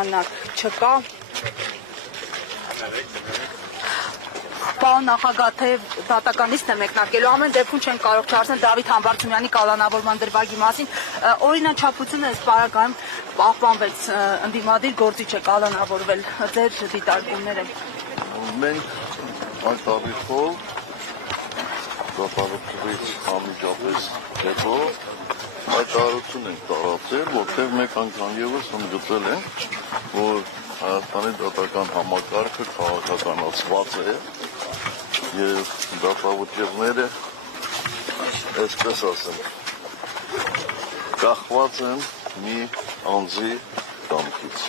Չկա։ Պարոն նախագահ, թե դատականիցն է մեկնարկելու, ամեն դեպքում չեն կարող չարսնել Դավիթ Համբարձումյանի կալանավորման դրվագի մասին, օրինաչափությունը ըստ պարագայում պահպանվեց, ընդդիմադիր գործիչ է կալանավորվել, ձեր դիտարկումները։ Մենք այդ առիթով դատավարությունից անմիջապես հետո հայտարարություն ենք տարածել, որտեղ մեկ անգամ ևս ընդգծել ենք, որ Հայաստանի դատական համակարգը քաղաքականացված է եւ դատավճիռները, այսպես ասեմ, կախված են մի անձի կամքից։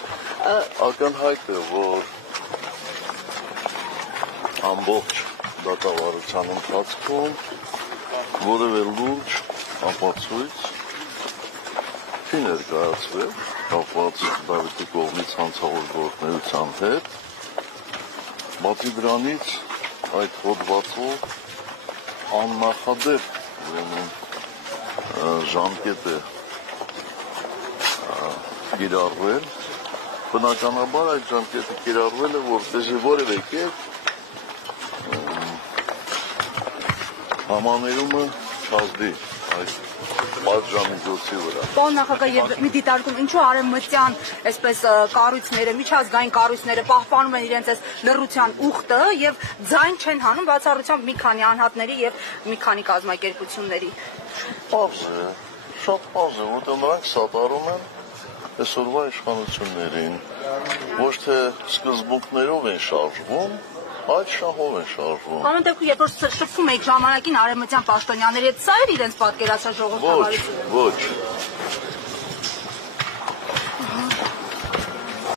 Ակնհայտ է, որ ամբողջ դատավարության ընթացքում որևէ լուրջ ապացույց չի ներկայացվել կապված Դավիթի կողմից հանցավոր գործունեության հետ, բացի դրանից այդ հոդվածով աննախադեպ ժամկետ է կիրառվել, բնականաբար այդ ժամկետը կիրառվել է, որպեսզի որևէ կերպ համաներումը չազդի այդ պատժամիջոցի վրա։ Պարոն նախագահ, եւ մի դիտարկում, ինչու արևմտյան այսպես կառույցները, միջազգային կառույցները պահպանում են իրենց այս լռության ուխտը եւ ձայն չեն հանում բացառությամբ մի քանի անհատների եւ մի քանի կազմակերպությունների։ Շատ պարզ է, որտեղ նրանք սատարում են այսօրվա իշխանություններին, ոչ թե սկզբունքներով են շարժվում, այդ շահով են շարժվում։ Ամեն դեպքում, երբ որ շփվում եք ժամանակին արևմտյան պաշտոնյաների հետ, սա էր իրենց պատկերացրած ժողովրդավարությունը։ Ոչ։